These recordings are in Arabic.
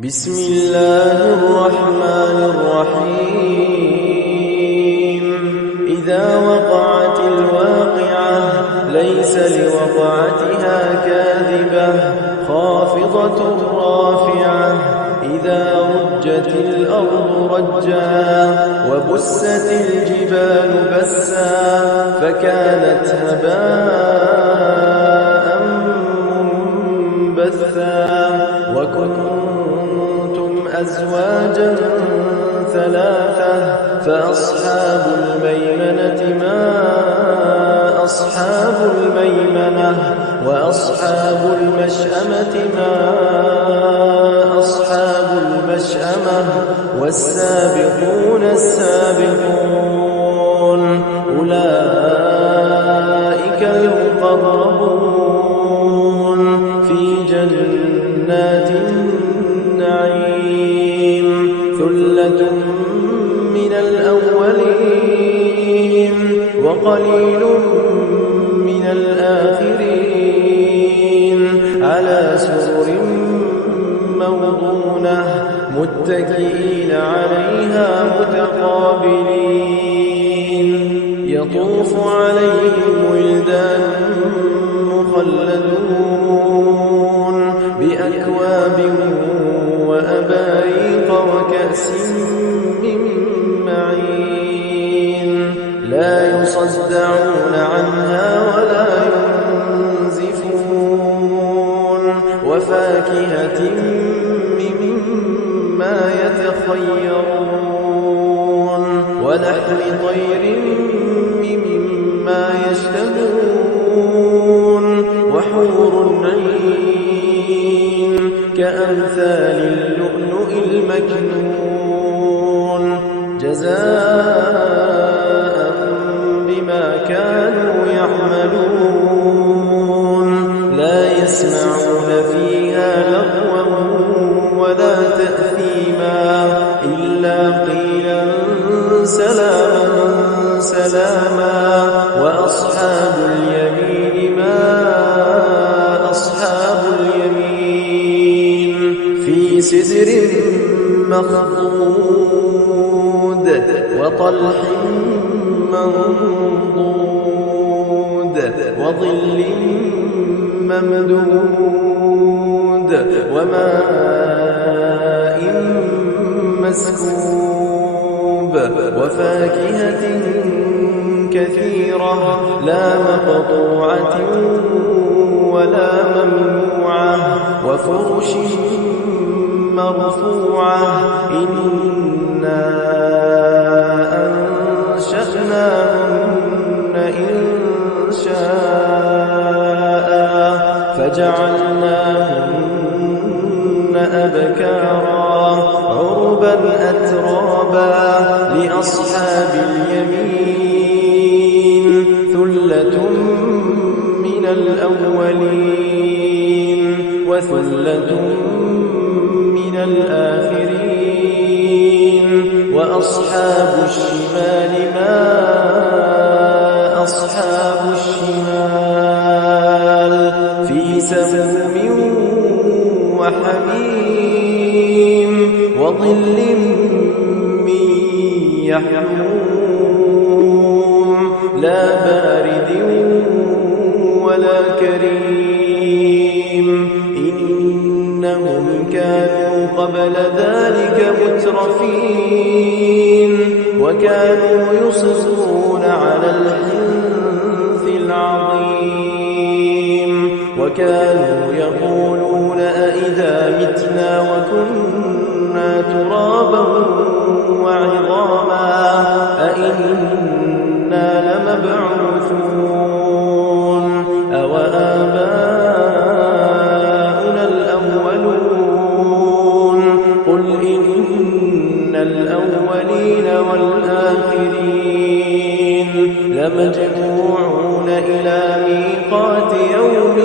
بسم الله الرحمن الرحيم إذا وقعت الواقعة ليس لوقعتها كاذبة خافضة رافعة إذا رجت الأرض رجا وبست الجبال بسا فكانت هباء منبثا وكنتم أزواجا ثلاثة فأصحاب الميمنة ما أصحاب الميمنة وأصحاب المشأمة ما أصحاب المشأمة والسابقون السابقون أولئك المقربون في جنات النعيم ثلة من الأولين وقليل من الآخرين على سرر موضونة متكئين عليها متقابلين يطوف عليهم ولدان مخلدون بأكواب وأباريق وكأس من معين لا يصدعون عنها ولا ينزفون وفاكهة مما يتخيرون ولحم طير مما يشتهون وحور عين كأمثال اللؤلؤ المكنون جزاء بما كانوا يعملون لا يسمعون فيها لغوا ولا تأثيما إلا قيلا سلاما سلاما وأصحاب اليمين ما أصحاب اليمين في سدر مخضود وطلح منضود وظل ممدود وماء مسكوب وفاكهة كثيرة لا مقطوعة ولا ممنوعة وفرش مرفوعة إنا أنشأناهن إنشاء فجعلناهن أبكارا عربا أترابا لأصحاب اليمين ثلة من الأولين وثلة من الآخرين وأصحاب الشمال ما أصحاب الشمال في سموم وحميم وظل من يحموم لا بارد ولا كريم إنهم كانوا قبل ذلك مترفين وكانوا يصرون على الحنث العظيم وكانوا يقولون أئذا متنا وكنا ترابا وعظاما أئنا لمبعوثون أوآباؤنا الأولون قل إن الأولين والآخرين لمجموعون إلى ميقات يوم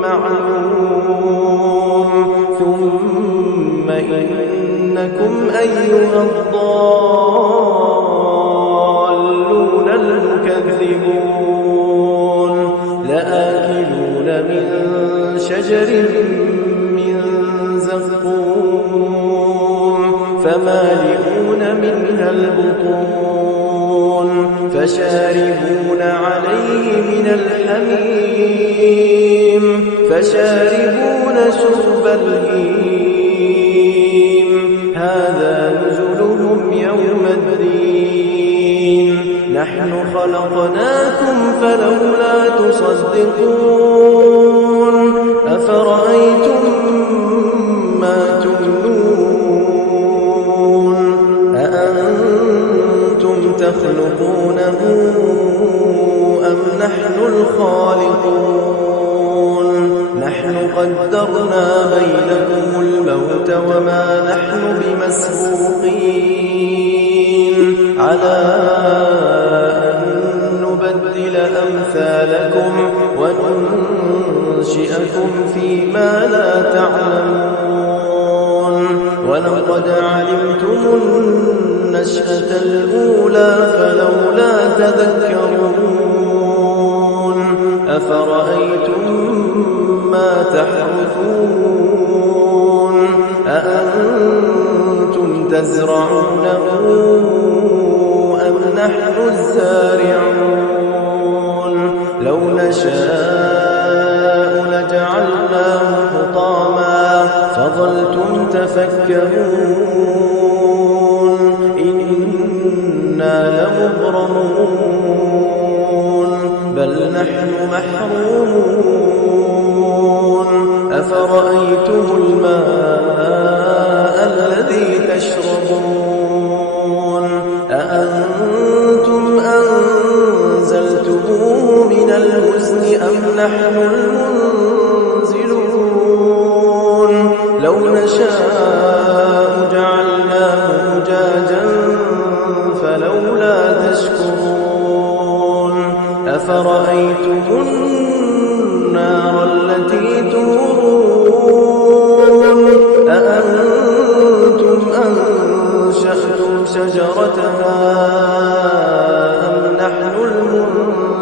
معلوم ثم إنكم أيها الضالون المكذبون لآكلون من شجر من زقوم فمالئون منها البطون فشاربون عليه من الحميم فشاربون شرب الهيم هذا نزلهم يوم الدين نحن خلقناكم فلولا تصدقون أفرأيتم ما تمنون أأنتم تخلقونه أم نحن الخالقون نحن قدرنا بينكم الموت وما نحن بمسبوقين على أن نبدل أمثالكم وننشئكم فيما لا تعلمون ولقد علمتم النشأة الأولى فلولا تذكرون أفرأيتم ما تحرثون أأنتم تزرعونه أم نحن الزارعون لو نشاء لجعلناه حطاما فظلتم تفكرون إنا لمغرمون بل نحن محرومون أفرأيتم الماء الذي تشربون أأنتم أنزلتموه من المزن أم نحن المنزلون لو نشاء جعلناه أجاجا فلولا تشكرون أفرأيتم النار التي تورون أأنتم أنشأتم شجرتها أم نحن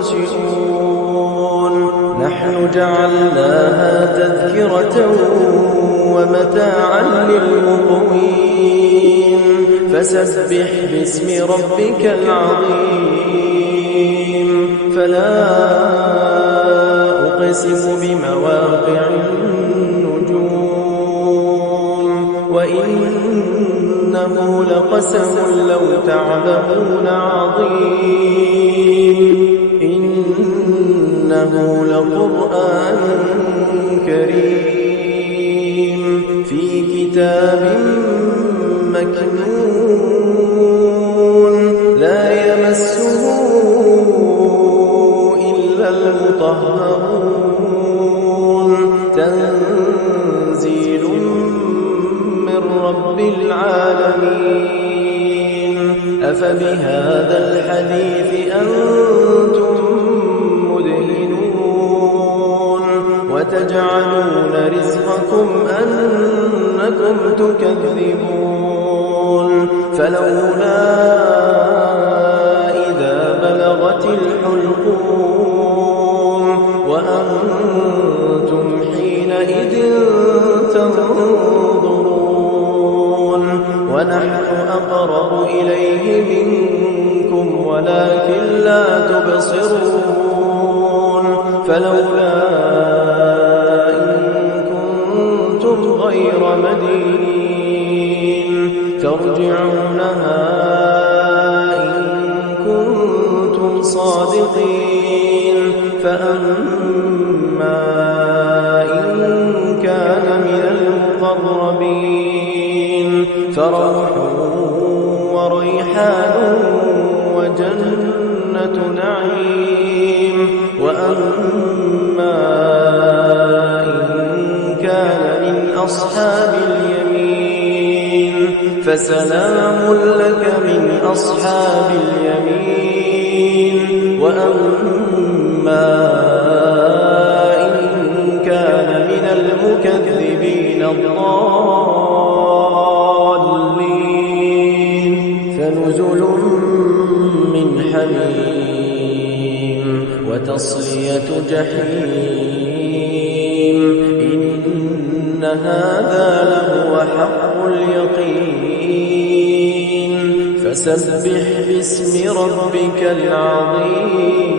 المنشئون نحن جعلناها تذكرة ومتاعا للمقوين فسبح باسم ربك العظيم فلا أقسم بمواقع النجوم وإنه لقسم لو تعلمون عظيم إنه لقرآن كريم في كتاب مكنون لا يمسه إلا المطهرون تنزيل من رب العالمين أفبهذا الحديث أنتم مدهنون وتجعلون رزقكم أنكم تكذبون فلولا إذا بلغت الحلقوم وأنتم حينئذ تنظرون ونحن أقرب إليه منكم ولكن لا تبصرون فلولا إن كنتم غير مدينين ترجعونها إن كنتم صادقين فأما إن كان من المقربين فروح وريحان وجنة نعيم وأما إن كان من أصحاب اليمين فسلام لك من أصحاب اليمين وأما إن كان من المكذبين الضالين فنزل من حميم وتصلية جحيم إن هذا لهو واليقين فسبح باسم ربك العظيم